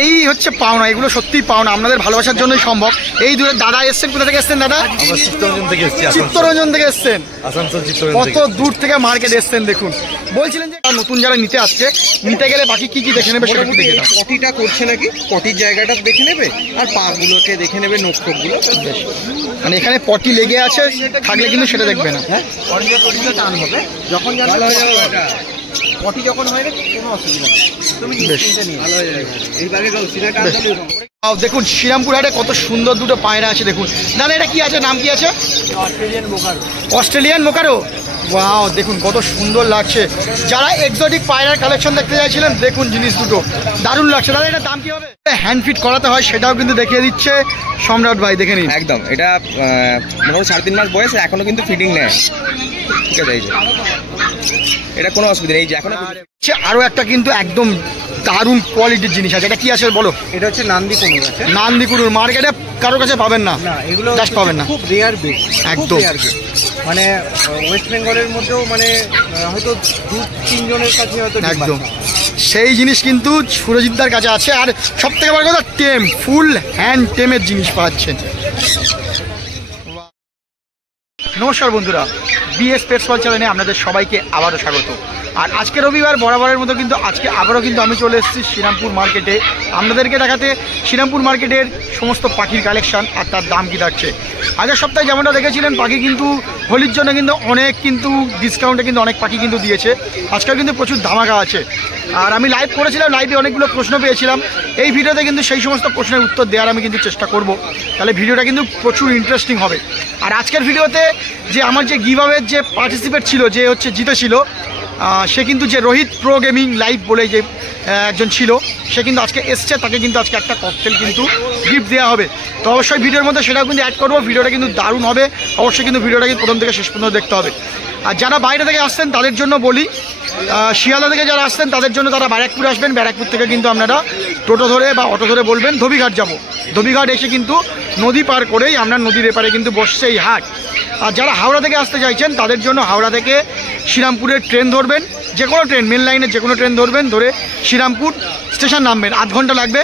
এই হচ্ছে পাওনা, এগুলো সত্যিই পাওনা, আপনাদের ভালোবাসার জন্যই সম্ভব। এই দূরে দাদা এসছেন, কোথা থেকে এসছেন দাদা? চিত্তরঞ্জন থেকে এসছেন, কত দূর থেকে মার্কেট এসছেন দেখুন। বলছিলেন যে নতুন যারা নিতে আসছে, নিতে গেলে বাকি কি কি দেখে নেবে সেটা দেখে নেবে। পটিটা করছে নাকি, পটির জায়গাটা দেখে নেবে, আর পা গুলোকে দেখে নেবে, নখগুলো। মানে এখানে পটি লেগে আছে থাকলে কিন্তু সেটা দেখবে না। হ্যাঁ, পটিটা টান হবে যখন পটি যখন হয় না কোনো অসুবিধা নেই, তুমি নিশ্চিন্তে নিয়ে ভালো হয়ে যাবে। এইবারে দেখুন শ্রীরামপুর হাটে কত সুন্দর দুটো পায়রা আছে দেখুন। দাদা এটা কি আছে, নাম কি আছে? অস্ট্রেলিয়ান মোকারো। অস্ট্রেলিয়ান মোকারো, ওয়াও দেখুন কত সুন্দর লাগছে। যারা এক্সোটিক পায়রার কালেকশন দেখতে চাইছিলেন দেখুন জিনিস দুটো দারুণ লাগছে। দাদা এটা দাম কি হবে? হ্যান্ড ফিট করাতে হয় সেটাও কিন্তু দেখিয়ে দিচ্ছে সম্রাট ভাই, দেখে নিন। একদম, এটা মোটামুটি 3.5 মাস বয়স, এখনো কিন্তু ফিটিং নেয়, ঠিক আছে? এই যে এটা কোনো অসুবিধা নেই, এই যে এখন আরো একটা কিন্তু একদম দারুণ কোয়ালিটির জিনিস আছে। এটা কি আছে বলো? এটা হচ্ছে নান্দি কুনুর আছে। নান্দি কুনুর মার্কেটে কারোর কাছে পাবেন না, এগুলো জাস্ট পাবেন না, খুব রেয়ার বিট, একদম মানে ওয়েস্ট বেঙ্গলের মধ্যেও মানে হয়তো 2-3 জনের কাছে হয়তো একদম সেই জিনিস কিন্তু সুরজিৎদার কাছে আছে। আর সব থেকে বড় কথা টেম, ফুল হ্যান্ড টেমের জিনিস পাচ্ছেন। নমস্কার বন্ধুরা, বিএস পেটস ওয়ার্ল্ড চ্যানেলে আপনাদের সবাইকে আবারও স্বাগত। আর আজকে রবিবার বরাবরের মতো কিন্তু আজকে আবারও কিন্তু আমি চলে এসেছি শ্রীরামপুর মার্কেটে আপনাদেরকে দেখাতে শ্রীরামপুর মার্কেটের সমস্ত পাখির কালেকশন আর তার দাম কী থাকছে। আগের সপ্তাহে যেমনটা দেখেছিলেন পাখি কিন্তু হোলির জন্য কিন্তু অনেক কিন্তু ডিসকাউন্টে কিন্তু অনেক পাখি কিন্তু দিয়েছে। আজকাল কিন্তু প্রচুর ধামাকা আছে। আর আমি লাইভ করেছিলাম, লাইভে অনেকগুলো প্রশ্ন পেয়েছিলাম। এই ভিডিওতে কিন্তু সেই সমস্ত প্রশ্নের উত্তর দেওয়ার আমি কিন্তু চেষ্টা করব, তাহলে ভিডিওটা কিন্তু প্রচুর ইন্টারেস্টিং হবে। আর আজকের ভিডিওতে যে আমার যে গিভঅ্যাওয়ের যে পার্টিসিপেট ছিল, যে হচ্ছে জিতেছিল, সে কিন্তু যে রোহিত প্রো গেমিং লাইভ বলে যে একজন ছিল, সে কিন্তু আজকে এসছে, তাকে কিন্তু আজকে একটা ককটেল কিন্তু গিফট দেওয়া হবে। তো অবশ্যই ভিডিওর মধ্যে সেটাও কিন্তু অ্যাড করবো। ভিডিওটা কিন্তু দারুণ হবে, অবশ্যই কিন্তু ভিডিওটা কিন্তু প্রথম থেকে শেষ পর্যন্ত দেখতে হবে। আর যারা বাইরে থেকে আসছেন তাদের জন্য বলি, শিয়ালদা থেকে যারা আসছেন তাদের জন্য তারা ব্যারাকপুর আসবেন। ব্যারাকপুর থেকে কিন্তু আপনারা টোটো ধরে বা অটো ধরে বলবেন ধোবিঘাট যাব। ধোবিঘাট এসে কিন্তু নদী পার করেই আমরা নদীর এপারে কিন্তু বসছে এই হাট। আর যারা হাওড়া থেকে আসতে চাইছেন তাদের জন্য হাওড়া থেকে শ্রীরামপুরের ট্রেন ধরবেন, যে কোনো ট্রেন, মেন লাইনের যে কোনো ট্রেন ধরবেন, ধরে শ্রীরামপুর স্টেশন নামবেন। 8 ঘন্টা লাগবে।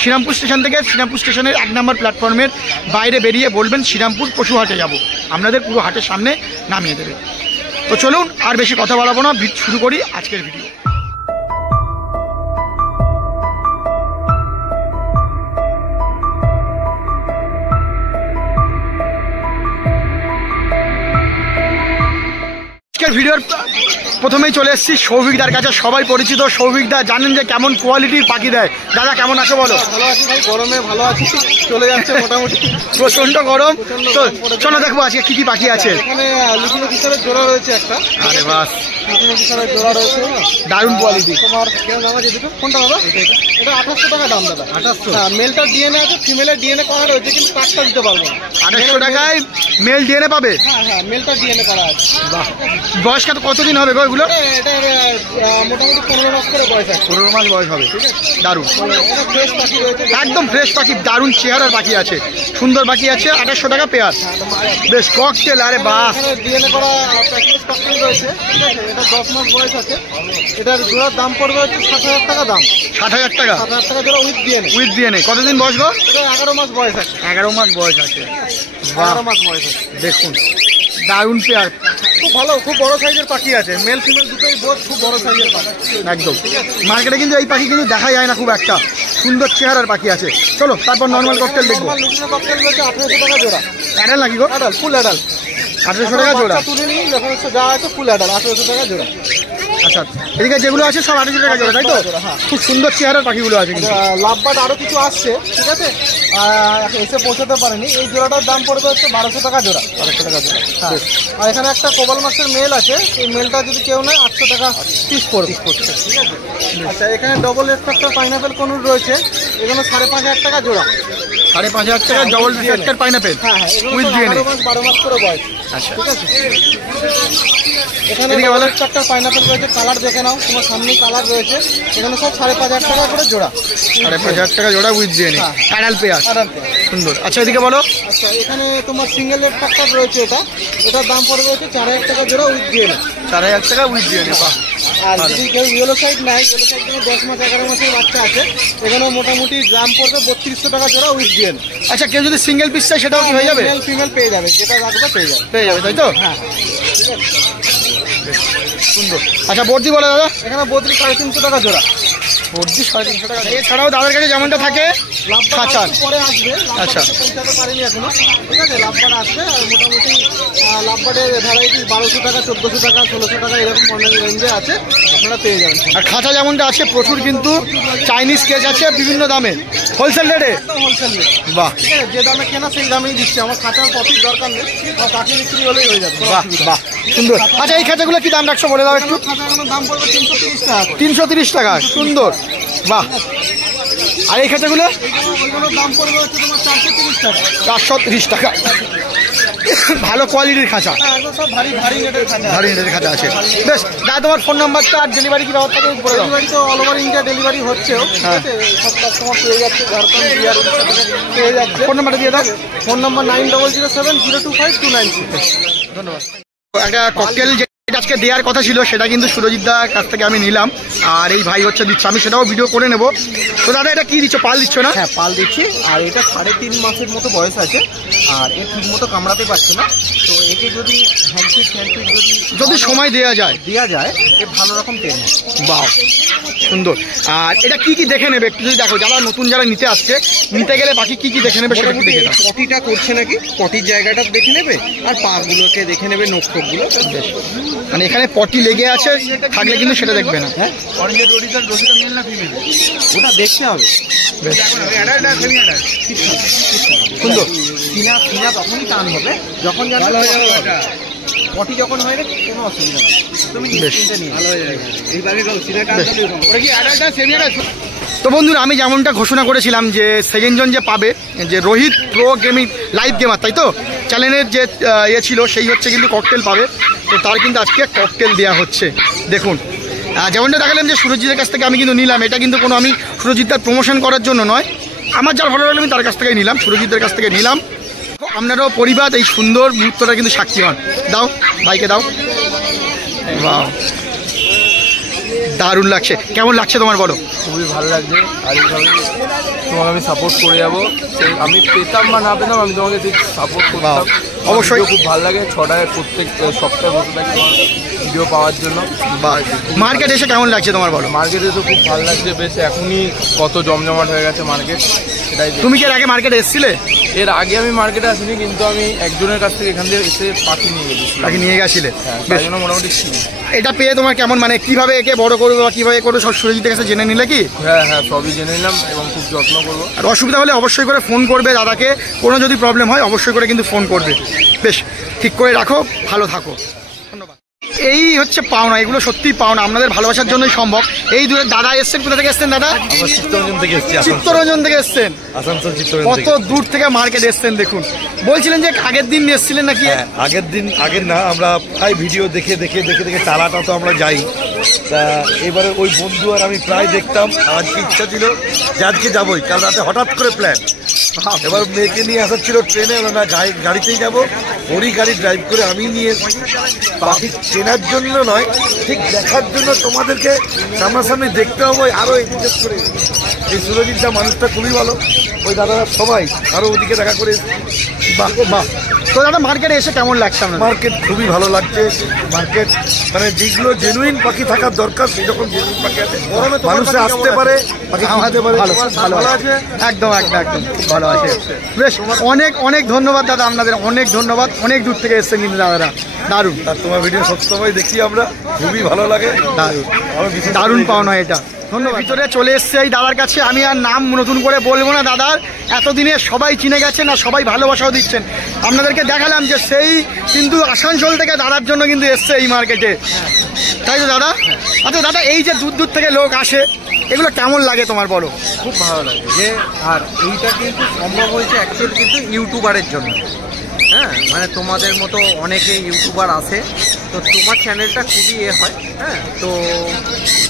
শ্রীরামপুর স্টেশন থেকে শ্রীরামপুর স্টেশনের 1 নম্বর প্ল্যাটফর্মের বাইরে বেরিয়ে বলবেন শ্রীরামপুর পশু হাটে যাব, আপনাদের পুরো হাটের সামনে নামিয়ে দেবে। তো চলুন আর বেশি কথা বাড়াবো না, শুরু করি আজকের ভিডিও। আজকের ভিডিওর প্রথমেই চলে এসেছি সৌভিকদার কাছে। সবাই পরিচিত সৌভিকদা, জানেন যে কেমন কোয়ালিটির পাখি দেয়। দাদা কেমন আছো বলো? ভালো আছি ভাই, গরমে ভালো আছি, চলে যাচ্ছে মোটামুটি। প্রচন্ড গরম। তো চলো দেখবো আজকে কি কি পাখি আছে। এখানে লুকিনো কিশোরের জোড়া রয়েছে একটা। আরে বাস, লুকিনো কিশোরের জোড়া রয়েছে, দারুণ কোয়ালিটি। তোমার কেন দাম আছে দুটো? কোনটা দাদা? এটা 2800 টাকা দাম দাদা। 2800? হ্যাঁ, মেলটার ডিএনএ আছে, ফিমেলের ডিএনএ করা রয়েছে, কিন্তু কার্ডটা দিতে পারবো না। 2800 টাকায় মেল ডিএনএ পাবে? হ্যাঁ হ্যাঁ, মেলটার ডিএনএ করা আছে। বাহ, বয়স কতদিন হবে গো এগুলো? এটা মোটামুটি 15 মাস করে বয়স আছে। 15 মাস বয়স হবে, ঠিক আছে। দারুণ, ফ্রেশ পাখি রয়েছে, একদম ফ্রেশ পাখি, দারুণ চেহারার পাখি আছে, সুন্দর পাখি আছে। 2800 টাকা পেয়ার, বেশ ককটেল। আরে বাহ, ডিএনএ করা প্যাকেজ ককটেল রয়েছে, ঠিক আছে। এটা 10 মাস বয়স আছে। এটার জোড়ার দাম পড়বে হচ্ছে 60,000 টাকা দাম। 60,000 টাকা? 60,000 টাকা জোড়া উইথ ডিএনএ। With DNA. কতদিন বয়স গো? এটা 11 মাস বয়স আছে। 11 মাস বয়স আছে, 11 মাস বয়স আছে। দেখুন দারুণ পেয়ার, খুব ভালো, খুব বড় সাইজের পাখি আছে, মেল ফিমেল দুটোই বোধ খুব বড় সাইজের পাখি একদম। মার্কেটে কিন্তু এই পাখি কিন্তু দেখা যায় না খুব একটা, সুন্দর চেহারার পাখি আছে। চলো তারপর নর্মাল ককটেল দেখবো। লুটিনো ককটেল রয়েছে 1800 টাকা জোড়া। অ্যাডাল নাকি গো? Adult, full adult. 1800 টাকা জোড়া। তুলে নিই, যখন যা আছে ফুল অ্যাডাল 1800 টাকা জোড়া। আচ্ছা, এদিকে যেগুলো আছে সব 1800 টাকা জোড়া, তাই তো? খুব সুন্দর চেহারার পাখিগুলো আছে কিন্তু। লাভবার্ড আরো কিছু আসছে, ঠিক আছে, এসে পৌঁছাতে পারেনি। এই জোড়াটার দাম পড়বে হচ্ছে 1200 টাকা জোড়া। 1200 টাকা জোড়া, হ্যাঁ। আর এখানে একটা কোবাল মাছের মেল আছে, এই মেলটা যদি কেউ নেয় 800 টাকা পিস পড়বে, ঠিক আছে। আচ্ছা, এখানে double red factor pineapple conure রয়েছে, এগুলো 5,500 টাকা জোড়া। 5,500 টাকা ডবল রেড পাইনাপেল, হ্যাঁ হ্যাঁ, উইথ ডিএনএ। 12 মাস করে বয়স, আচ্ছা, ঠিক আছে। এখানে একটা পাইনাপেল রয়েছে, কালার দেখে নাও, তোমার সামনেই কালার রয়েছে। এখানে সব 5,500 টাকা করে জোড়া। 5,500 টাকা জোড়া উইথ ডিএনএ, অ্যাডাল পেয়ার। সুন্দর। আচ্ছা এদিকে বলো। আচ্ছা এখানে তোমার সিঙ্গেল লেগ ট্রাক্টর রয়েছে, এটার দাম পড়বে হচ্ছে 4000 টাকা জোড়া উইথ ডিএনএ। 4000 টাকা উইথ ডিএনএ। আর যদি কেউ ইয়েলো সাইড নাই, ইয়েলো সাইড থেকে 10 মাস 11 মাসের বাচ্চা আছে, এখানে মোটামুটি দাম পড়বে 3200 টাকা জোড়া উইথ ডিএনএ। আচ্ছা কেউ যদি সিঙ্গেল পিস চাই সেটাও কি হয়ে যাবে? মেল ফিমেল পেয়ে যাবে, যেটা রাখবে পেয়ে যাবে তাই তো? হ্যাঁ ঠিক আছে, সুন্দর। আচ্ছা বর্দি বলো দাদা। এখানে বদ্রি 350 টাকা জোড়া। বর্দি 350 টাকা। এছাড়াও দাদার কাছে যেমনটা থাকে খাঁচা পরে আসবে। আচ্ছা পৌঁছাতে পারিনি এখনো, ঠিক আছে। লাভবার আসবে, আর মোটামুটি লাভবারের ভ্যারাইটি 1200 টাকা, 1400 টাকা, 1600 টাকা এরকম অনেক রেঞ্জে আছে, আপনারা পেয়ে যাবেন। আর খাঁচা যেমনটা আছে প্রচুর কিন্তু চাইনিজ কেজ আছে বিভিন্ন দামে, হোলসেল রেটে। Wholesale rate. বাহ, ঠিক আছে, যে দামে কেনা সেই দামেই দিচ্ছে। আমার খাঁচার প্রফিট দরকার নেই, আমার পাখি বিক্রি হলেই হয়ে যাবে। বাহ বাহ, সুন্দর। আচ্ছা এই খাঁচাগুলো কি দাম রাখছো বলে দাও একটু। খাঁচাগুলোর দাম পড়বে 330 টাকা। 330 টাকা, সুন্দর। বাহ। আর এই খাঁচাগুলো ওইগুলোর দাম পড়বে হচ্ছে তোমার 430 টাকা। 430 টাকা। ভালো কোয়ালিটির খাঁচা, একদম সব ভারী নেটের খাঁচা। ভারী নেটের খাঁচা আছে। বেশ দাদা, তোমার ফোন নাম্বারটা আর ডেলিভারি কি ব্যবস্থা করে বলে দাও। ডেলিভারি তো অল ওভার ইন্ডিয়া ডেলিভারি হচ্ছেও, ঠিক আছে। সব কাস্টমার পেয়ে যাচ্ছে, ঝাড়খণ্ড, বিহার, উড়িষ্যা থেকে পেয়ে যাচ্ছে। ফোন নাম্বারটা দিয়ে দাও। Phone number 9007025296। ধন্যবাদ। একটা ককটেল যেটা আজকে দেওয়ার কথা ছিল সেটা কিন্তু সুরজিৎ দার কাছ থেকে আমি নিলাম, আর এই ভাই হচ্ছে দিচ্ছে, আমি সেটাও ভিডিও করে নেব। তো দাদা এটা কি দিচ্ছ, পাল দিচ্ছ না? হ্যাঁ পাল দিচ্ছি, আর এটা 3.5 মাসের মতো বয়স আছে, আর এর ঠিক মতো কামড়াতে পারছে না। তো একে যদি হ্যান্ডফিট যদি সময় দেওয়া যায় এ ভালো রকম টেন। বাহ, সুন্দর। আর এটা কি কি দেখে নেবে একটু যদি দেখো, যারা নতুন যারা নিতে আসছে, নিতে গেলে বাকি কি কি দেখে নেবে সেটা একটু দেখে দাও। পটিটা করছে নাকি, পটির জায়গাটা দেখে নেবে, আর পাগুলোকে দেখে নেবে, নখগুলো। মানে এখানে পটি লেগে আছে থাকলে কিন্তু সেটা দেখবে না। হ্যাঁ ওটা দেখতে হবে। সুন্দর। সিনা তখনই টান হবে যখন পটি যখন হয়ে গেছে, কোনো অসুবিধা নেই, তুমি নিশ্চিন্তে নিয়ে ভালো হয়ে যাবে। তো বন্ধুরা, আমি যেমনটা ঘোষণা করেছিলাম যে সেকেন্ড জন যে পাবে, যে Rohit pro gaming live gamer, তাই তো চ্যানেলের যে ছিল সেই হচ্ছে কিন্তু ককটেল পাবে। তো তার কিন্তু আজকে ককটেল দেওয়া হচ্ছে। দেখুন যেমনটা দেখালাম যে সুরজিতের কাছ থেকে আমি কিন্তু নিলাম, এটা কিন্তু কোনো আমি সুরজিৎদার প্রমোশন করার জন্য নয়, আমার যার ভালো লাগলো আমি তার কাছ থেকেই নিলাম, সুরজিতের কাছ থেকে নিলাম। আপনারাও পরিবার এই সুন্দর মুহূর্তটা কিন্তু সাক্ষী হন। দাও ভাইকে দাও। বাহ, দারুণ লাগছে। কেমন লাগছে তোমার বলো? খুবই ভালো লাগছে, আর এইভাবে তোমাকে আমি সাপোর্ট করে যাবো। আমি পেতাম বা না পেতাম, আমি তোমাকে ঠিক সাপোর্ট করতাম। অবশ্যই খুব ভালো লাগে, 6টায় প্রত্যেক সপ্তাহে বসে থাকি তোমার ভিডিও পাওয়ার জন্য। মার্কেট এসে কেমন লাগছে তোমার বলো? মার্কেটে তো খুব ভালো লাগছে, বেশ এখনই কত জমজমাট হয়ে গেছে মার্কেট, সেটাই। তুমি কি এর আগে মার্কেটে এসেছিলে? এর আগে আমি মার্কেটে আসিনি, কিন্তু আমি একজনের কাছ থেকে এখান থেকে এসে পাখি নিয়ে গেছি। পাখি নিয়ে গেছিলে? হ্যাঁ, তাই জন্য মোটামুটি ছিল। এটা পেয়ে তোমার কেমন, মানে কিভাবে একে বড় করবে বা কিভাবে করবে সব সুরজিতের কাছে জেনে নিলে কি? হ্যাঁ হ্যাঁ, সবই জেনে নিলাম এবং খুব যত্ন করবো। আর অসুবিধা হলে অবশ্যই করে ফোন করবে দাদাকে, কোনো যদি প্রবলেম হয় অবশ্যই করে কিন্তু ফোন করবে। বেশ, ঠিক করে রাখো, ভালো থাকো, ধন্যবাদ। এই হচ্ছে পাওনা, এগুলো সত্যিই পাওনা, আপনাদের ভালোবাসার জন্যই সম্ভব। এই দূরে দাদা এসছেন, কোথা থেকে এসছেন দাদা? চিত্তরঞ্জন থেকে এসেছি। চিত্তরঞ্জন থেকে এসছেন? আসানসোল কত দূর থেকে মার্কেট এসছেন দেখুন। বলছিলেন যে আগের দিন এসেছিলেন নাকি? আগের না, আমরা প্রায় ভিডিও দেখে টালাটা তো আমরা যাই। তা এবারে ওই বন্ধু আর আমি প্রায় দেখতাম, আজকে ইচ্ছা ছিল যে আজকে যাবোই, কাল রাতে হঠাৎ করে প্ল্যান। এবার মেয়েকে নিয়ে আসার ছিল ট্রেনে, না গাড়িতেই যাবো, ওরই গাড়ি ড্রাইভ করে আমি নিয়ে পাখি চেনার জন্য নয়, ঠিক দেখার জন্য, তোমাদেরকে সামনাসামনি দেখতে হবে। আরও বিশেষ করে এই সুরজিৎটা মানুষটা খুবই ভালো, ওই দাদারা সবাই আরও ওদিকে দেখা করে। বাহ বাহ। তো দাদা মার্কেটে এসে কেমন লাগছে আপনার? মার্কেট খুবই ভালো লাগছে। মার্কেট মানে যেগুলো জেনুইন পাখি থাকার দরকার সেই রকম জেনুইন পাখি আছে, মানুষে আসতে পারে, পাখি খাওয়াতে পারে। ভালো আছে, একদম একদম একদম খুব ভালো আছে। বেশ, অনেক অনেক ধন্যবাদ দাদা, আপনাদের অনেক ধন্যবাদ। অনেক দূর থেকে এসছেন কিন্তু দাদারা, দারুণ। আর তোমার ভিডিও সবসময় দেখি আমরা, খুবই ভালো লাগে, দারুণ দারুণ পাওনা এটা। ধন্যবাদ। ভিতরে চলে এসছে এই দাদার কাছে, আমি আর নাম নতুন করে বলবো না দাদার, এতদিনে সবাই চিনে গেছেন আর সবাই ভালোবাসাও দিচ্ছেন। আপনাদেরকে দেখালাম যে সেই কিন্তু আসানসোল থেকে দাদার জন্য কিন্তু এসছে এই মার্কেটে, তাই তো দাদা? আচ্ছা দাদা, এই যে দূর দূর থেকে লোক আসে, এগুলো কেমন লাগে তোমার বলো? খুব ভালো লাগে যে, আর এইটা কিন্তু সম্ভব হয়েছে অ্যাকচুয়ালি কিন্তু ইউটিউবারের জন্য। হ্যাঁ, মানে তোমাদের মতো অনেকে ইউটিউবার আছে, তো তোমার চ্যানেলটা খুবই হয়। হ্যাঁ, তো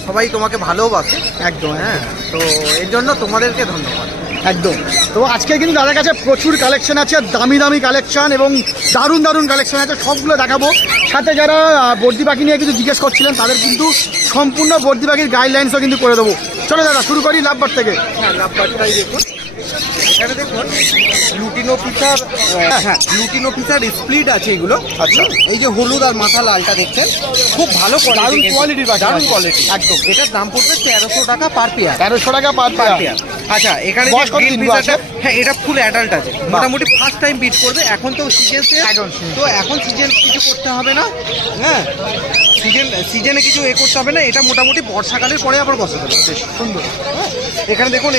সবাই তোমাকে ভালোবাসে একদম। হ্যাঁ, তো এর জন্য তোমাদেরকে ধন্যবাদ। একদম। তো আজকে কিন্তু দাদার কাছে প্রচুর কালেকশন আছে, দামি দামি কালেকশন এবং দারুণ দারুণ কালেকশন আছে, সবগুলো দেখাবো। সাথে যারা বর্দি পাখি নিয়ে কিছু জিজ্ঞেস করছিলেন তাদের কিন্তু সম্পূর্ণ বর্দি পাখির গাইডলাইন্সও কিন্তু করে দেবো। চলো দাদা শুরু করি লাভবার থেকে। হ্যাঁ, লাভবারটাই দেখুন, এখানে দেখুন লুটিনো পিসার, হ্যাঁ লুটিনো পিসার স্প্লিট আছে এগুলো। আচ্ছা, এই যে হলুদ আর মাথা লালটা দেখছেন, খুব ভালো দারুণ কোয়ালিটির পাখি, দারুণ কোয়ালিটি একদম। এটার দাম পড়বে 1300 টাকা পার পেয়ার। 1300 টাকা পার পেয়ার। আচ্ছা, এখানে বয়স কত দিন আছে? হ্যাঁ, এটা ফুল অ্যাডাল্ট আছে, মোটামুটি ফার্স্ট টাইম বিট করবে। এখন তো সিজন, তো এখন সিজন কিছু করতে হবে না। হ্যাঁ, সিজনে কিছু করতে হবে না। এটা মোটামুটি বর্ষাকালের পরে আবার বসাতে হবে। বেশ সুন্দর। হ্যাঁ, এখানে দেখুন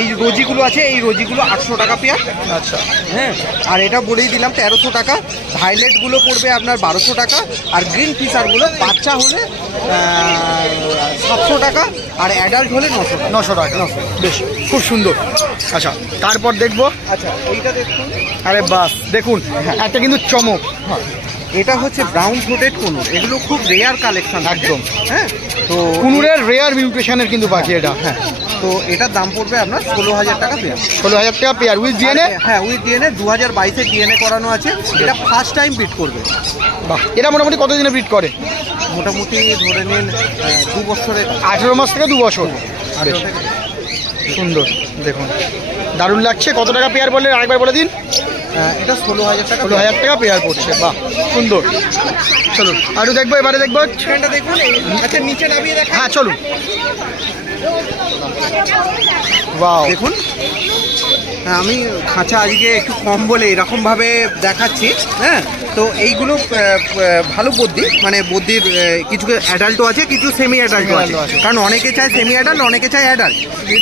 এই রোজিগুলো আছে, এই রোজিগুলো 800 টাকা পেয়ার। আচ্ছা, হ্যাঁ, আর এটা বলেই দিলাম 1300 টাকা। ভাইলেটগুলো পড়বে আপনার 1200 টাকা, আর গ্রিন ফিশারগুলো বাচ্চা হলে 700 টাকা, আর অ্যাডাল্ট হলে 900 টাকা। 900 বেশ, খুব সুন্দর। আচ্ছা, তারপর দেখবো। আচ্ছা, এইটা দেখুন। আরে বাস, দেখুন একটা কিন্তু চমক। এটা হচ্ছে ব্রাউন থ্রোটেড কুনুর, এগুলো খুব রেয়ার কালেকশন একদম। হ্যাঁ, তো কুনুরের রেয়ার মিউটেশনের কিন্তু পাখি এটা। হ্যাঁ, তো এটার দাম পড়বে আপনার 16,000 টাকা পেয়ার। 16,000 টাকা পেয়ার উইথ ডিএনএ। হ্যাঁ, উইথ ডিএনএ 2022-এর ডিএনএ করানো আছে। এটা ফার্স্ট টাইম বিট করবে। বাহ, এটা মোটামুটি কতদিনে ব্রিড করে? মোটামুটি ধরে নিন 2 বছরের, 18 মাস থেকে 2 বছর। বেশ সুন্দর, দেখুন দারুণ লাগছে। কত টাকা পেয়ার বললেন আরেকবার বলে দিন? এটা 16,000 টাকা। 16,000 টাকা পেয়ার পড়ছে। বাহ, সুন্দর। চলুন আরও দেখবো, এবারে দেখবো। ট্রেনটা দেখুন। আচ্ছা, নিচে নামিয়ে দেখা। হ্যাঁ চলুন। বাহ, দেখুন, আমি খাঁচা আজকে একটু কম বলে এরকমভাবে দেখাচ্ছি। হ্যাঁ, তো এইগুলো ভালো বদ্যি, মানে বদ্যির কিছু অ্যাডাল্টও আছে, কিছু সেমি অ্যাডাল্টও আছে। কারণ অনেকে চায় সেমি অ্যাডাল্ট, অনেকে চায় অ্যাডাল্ট।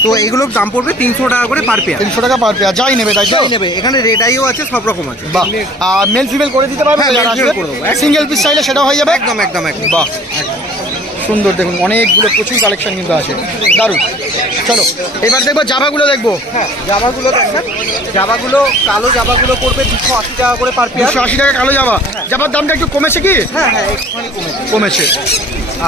তো এইগুলোর দাম পড়বে 300 টাকা করে পার পেয়ার। 300 টাকা পার পেয়ার, যাই নেবে তাই তো? যাই নেবে। এখানে রেড আইও আছে, সব রকম আছে। বাহ, আর মেল ফিমেল করে দিতে পারবে? হ্যাঁ, male female করে দেবো। সিঙ্গেল পিস চাইলে সেটা হয়ে যাবে? একদম একদম একদম। বাহ, সুন্দর। দেখুন অনেকগুলো প্রচুর কালেকশন কিন্তু আছে, দারুণ। চলো এবার দেখবো জাভাগুলো দেখবো। হ্যাঁ, জামাগুলো দেখেন, জামাগুলো কালো জামাগুলো পড়বে 280 টাকা করে পার পেয়ার। 280 টাকা কালো জাভা। জাভার দামটা একটু কমেছে কি? হ্যাঁ হ্যাঁ, একটুখানি কমেছে। কমেছে।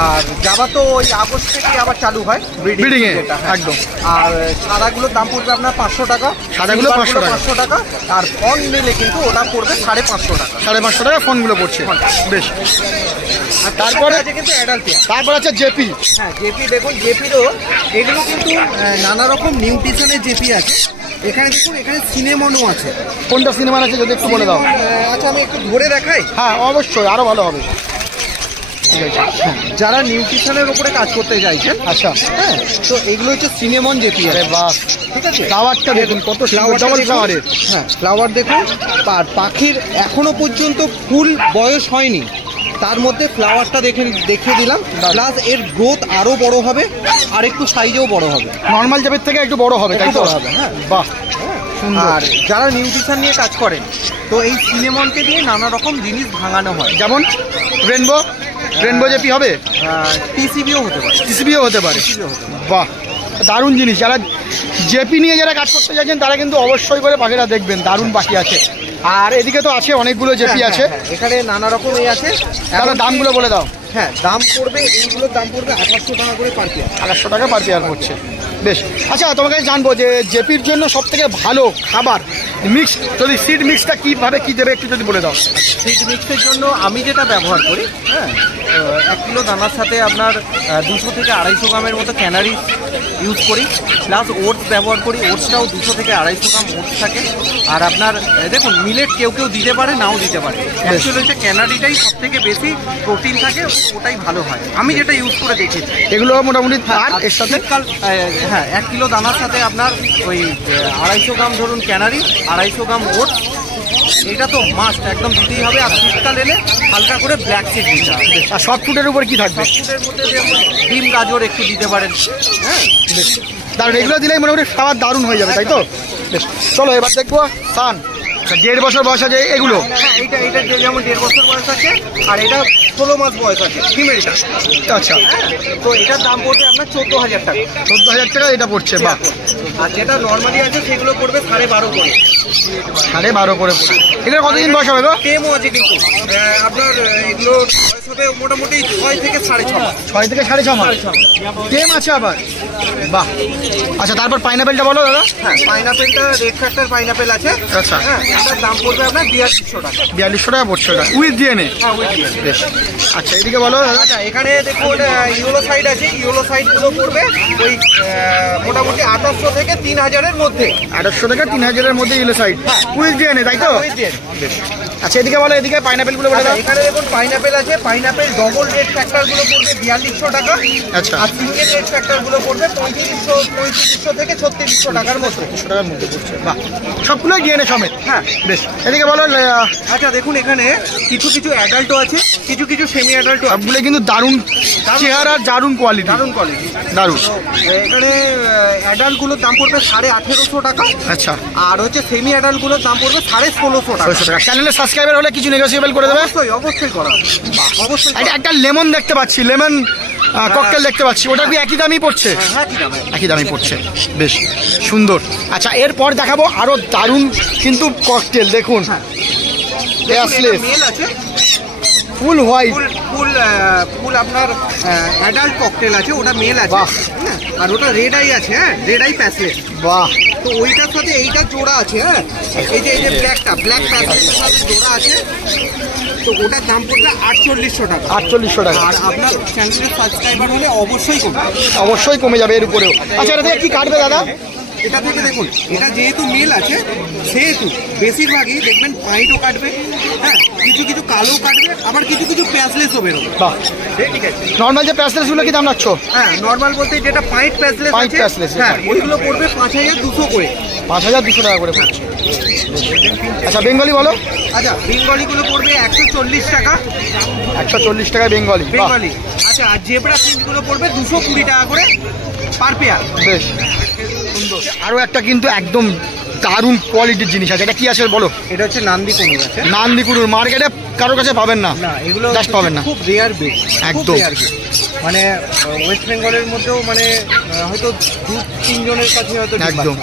আর জামা তো ওই আগস্ট থেকে আবার চালু হয় ব্রিডিং এ, হ্যাঁ। একদম। আর সাদাগুলোর দাম পড়বে আপনার 500 টাকা। সাদাগুলো 500 টাকা। 500 টাকা। আর ফন নিলে কিন্তু ওটা পড়বে 550 টাকা। 550 টাকা ফোনগুলো পড়ছে। বেশ, আর তারপরে আছে কিন্তু অ্যাডাল্ট পেয়ার। তারপর আছে জেপি। হ্যাঁ, জেপি দেখুন, জেপিরও এগুলো কিন্তু নানা রকম নিউট্রিশনের জেপি আছে। এখানে দেখুন, এখানে সিনেমনও আছে। কোনটা সিনেমার আছে যদি একটু বলে দাও? আচ্ছা, আমি একটু ধরে দেখাই। হ্যাঁ অবশ্যই, আরো ভালো হবে। ঠিক আছে। যারা নিউট্রিশনের উপরে কাজ করতে চাইছেন, আচ্ছা, হ্যাঁ, তো এগুলো হচ্ছে সিনেমন জেপি। আরে বাহ, ঠিক আছে। ফ্লাওয়ারটা দেখুন কত সুন্দর, ডাবল ফ্লাওয়ারের। হ্যাঁ, ফ্লাওয়ার দেখুন। আর পাখির এখনো পর্যন্ত ফুল বয়স হয়নি, তার মধ্যে ফ্লাওয়ারটা দেখিয়ে দিলাম। প্লাস এর গ্রোথ আরো বড় হবে, আর একটু সাইজেও বড় হবে। নর্মাল জাবের থেকে একটু বড় হবে, তাই একটু তো? বড় হবে, হ্যাঁ। বাহ, সুন্দর। আর যারা নিউট্রিশন নিয়ে কাজ করেন, তো এই সিনেমনকে দিয়ে নানা রকম জিনিস ভাঙানো হয়। যেমন রেনবো, রেনবো জেপি হবে, টিসিবিও হতে পারে। টিসিবিও হতে পারে। TCB হতে পারে। বাহ, দারুণ জিনিস। যারা জেপি নিয়ে যারা কাজ করতে চাইছেন তারা কিন্তু অবশ্যই করে পাখিটা দেখবেন, দারুণ পাখি আছে। আর এদিকে তো আছে অনেকগুলো জেপি হ্যাঁ, আছে। হ্যাঁ, হ্যাঁ, এখানে নানা রকম আছে। তাহলে দামগুলো বলে দাও। হ্যাঁ, দাম পড়বে, এইগুলোর দাম পড়বে 2800 টাকা করে পার পেয়ার। 2800 টাকা পার পেয়ার পড়ছে। বেশ, আচ্ছা তোমাকে জানবো যে জেপির জন্য সব থেকে ভালো খাবার মিক্স, যদি সিড মিক্সটা কীভাবে কী দেবে একটু যদি বলে দাও। সিড মিক্সের জন্য আমি যেটা ব্যবহার করি, হ্যাঁ, 1 কিলো দানার সাথে আপনার 200 থেকে 250 গ্রামের মতো ক্যানারি ইউজ করি। প্লাস ওটস ব্যবহার করি, ওটসটাও 200 থেকে 250 গ্রাম ওটস থাকে। আর আপনার দেখুন, মিলেট কেউ কেউ দিতে পারে, নাও দিতে পারে। অ্যাকচুয়ালি হচ্ছে ক্যানারিটাই সব থেকে বেশি প্রোটিন থাকে, ওটাই ভালো হয়, আমি যেটা ইউজ করে দেখেছি। এগুলো মোটামুটি আর এর সাথে হ্যাঁ, 1 কিলো দানার সাথে আপনার ওই 250 গ্রাম ধরুন ক্যানারি, 250 গ্রাম ওটস, এটা তো মাস্ট একদম দিতেই হবে। আর শীতকাল এলে হালকা করে ব্ল্যাক সিড দিতে হবে। আর শর্ট ফুডের উপর কি থাকবে? ফুডের মধ্যে যেমন ডিম, গাজর একটু দিতে পারেন। হ্যাঁ, দারুণ, এগুলো দিলেই মোটামুটি খাবার দারুণ হয়ে যাবে, তাই তো? বেশ, চলো এবার দেখবো সান। 1.5 বছর বয়স আছে এগুলো? হ্যাঁ, এইটা যেমন 1.5 বছর বয়স আছে, আর এটা 16 মাস বয়স আছে ফিমেলটা। আচ্ছা, তো এটার দাম পড়বে আপনার 14,000 টাকা। 14,000 টাকা এটা পড়ছে, বাহ। আর যেটা নর্মালি আছে সেগুলো পড়বে 12.5 করে। 12.5 করে পড়ে। এগুলো কতদিন বয়স হবে গো? টেমও আছে কিন্তু আপনার এগুলো বয়স হবে মোটামুটি 6 থেকে 6.5 মাস। 6 থেকে 6.5 মাস টেম আছে আবার, বাহ। আচ্ছা, তারপর পাইনাপেলটা বলো দাদা। হ্যাঁ, পাইনাপেলটা রেড ফ্যাক্টর পাইনাপেল আছে। আচ্ছা, হ্যাঁ, এটার দাম পড়বে আপনার 4200 টাকা। 4200 টাকা পড়ছে এটা, উইথ ডিএনএ। হ্যাঁ, ওই দিয়ে। বেশ। আচ্ছা, এদিকে বলো দাদা। আচ্ছা, এখানে দেখুন ইউলো সাইড আছে। ইউলো সাইডগুলো পড়বে ওই মোটামুটি 2800 থেকে 3000 এর মধ্যে। 2800 টাকা 3000 এর মধ্যে ইলো সাইড উইথ ডিএনএ, তাই তো? ওই দিয়ে। আচ্ছা, এদিকে বলো, এদিকে পাইনাপেলগুলো বলে দাও। এখানে দেখুন পাইনাপেল আছে। পাইনাপেল ডবল রেড ফ্যাক্টরগুলো পড়বে 4200 টাকা। আচ্ছা, আর সিঙ্গেল রেড ফ্যাক্টরগুলো পড়বে 3500 থেকে 3600 টাকার মধ্যে। 200 টাকার মধ্যে পড়ছে, বাহ। সবগুলোই ডিএনএ সমেত। হ্যাঁ, বেশ। এদিকে বলো। আচ্ছা, দেখুন এখানে কিছু অ্যাডাল্টও আছে, কিছু সেমি অ্যাডাল্টও আছে। সবগুলো কিন্তু দারুণ চেহারা, দারুণ কোয়ালিটি, দারুণ কোয়ালিটি, দারুণ। এখানে অ্যাডাল্টগুলোর দাম পড়বে 1850 টাকা। আচ্ছা, আর হচ্ছে সেমি অ্যাডাল্টগুলোর দাম পড়বে 1650 টাকা। 600 টাকা। চ্যানেলের সাবস্ক্রাইবার হলে কিছু নেগোসিয়েবল করে দেবে? অবশ্যই করা হবে। অবশ্যই করা হবে। একটা লেমন দেখতে পাচ্ছি, লেমন ককটেল দেখতে পাচ্ছি, ওটা কি একই দামই পড়ছে? হ্যাঁ, ঠিক আছে। একই দামই পড়ছে, বেশ সুন্দর। আচ্ছা, এরপর দেখাবো আরো দারুণ কিন্তু ককটেল, দেখুন। দেখুন, এটা মেল আছে, ফুল হোয়াইট। ফুল আপনার অ্যাডাল্ট ককটেল আছে, ওটা মেল আছে। বাহ। হ্যাঁ, আর ওটা রেড আই আছে। হ্যাঁ, রেড আই প্যাসলেট। বাহ, তো ওইটার সাথে এইটার জোড়া আছে। হ্যাঁ, এই যে ব্ল্যাক প্যাসলেটের সাথে জোড়া আছে। তো ওটার দাম পড়বে 4800 টাকা। 4800 টাকা। আর আপনার চ্যানেলের সাবস্ক্রাইবার হলে অবশ্যই কমবে। অবশ্যই কমে যাবে এর উপরেও। আচ্ছা, এটা থেকে কি কাটবে দাদা? এটা থেকে দেখুন, এটা যেহেতু মেল আছে সেহেতু বেশিরভাগই দেখবেন পাইটও কাটবে। হ্যাঁ, কিছু কালো কাটবে, আবার কিছু প্যাসলেসও বেরোবে। বাহ, ঠিক আছে। নর্মাল যে প্যাসলেসগুলো কি দাম রাখছো? হ্যাঁ, নর্মাল বলতে যেটা পাইট প্যাসলেস পাইট আছে, প্যাসলেস, হ্যাঁ, ওইগুলো পড়বে 5200 করে। 5200 টাকা করে পড়ছে। আচ্ছা, বেঙ্গলি বলো। আচ্ছা, বেঙ্গলিগুলো পড়বে 140 টাকা। 140 টাকায় বেঙ্গলি। বাহ, বেঙ্গলি। আচ্ছা, আর জেব্রা প্রিন্টগুলো পড়বে 220 টাকা করে পার পেয়ার। বেশ সুন্দর। আরো একটা কিন্তু একদম দারুণ কোয়ালিটির জিনিস আছে, এটা কি আছে বলো? এটা হচ্ছে নান্দি কুনুর আছে। নান্দি কুনুর মার্কেটে কারোর কাছে পাবেন না, না, এগুলো জাস্ট পাবেন না। খুব রেয়ার বিট, একদম। মানে ওয়েস্ট বেঙ্গলের মধ্যেও মানে হয়তো 2-3 জনের কাছে হয়তো একদম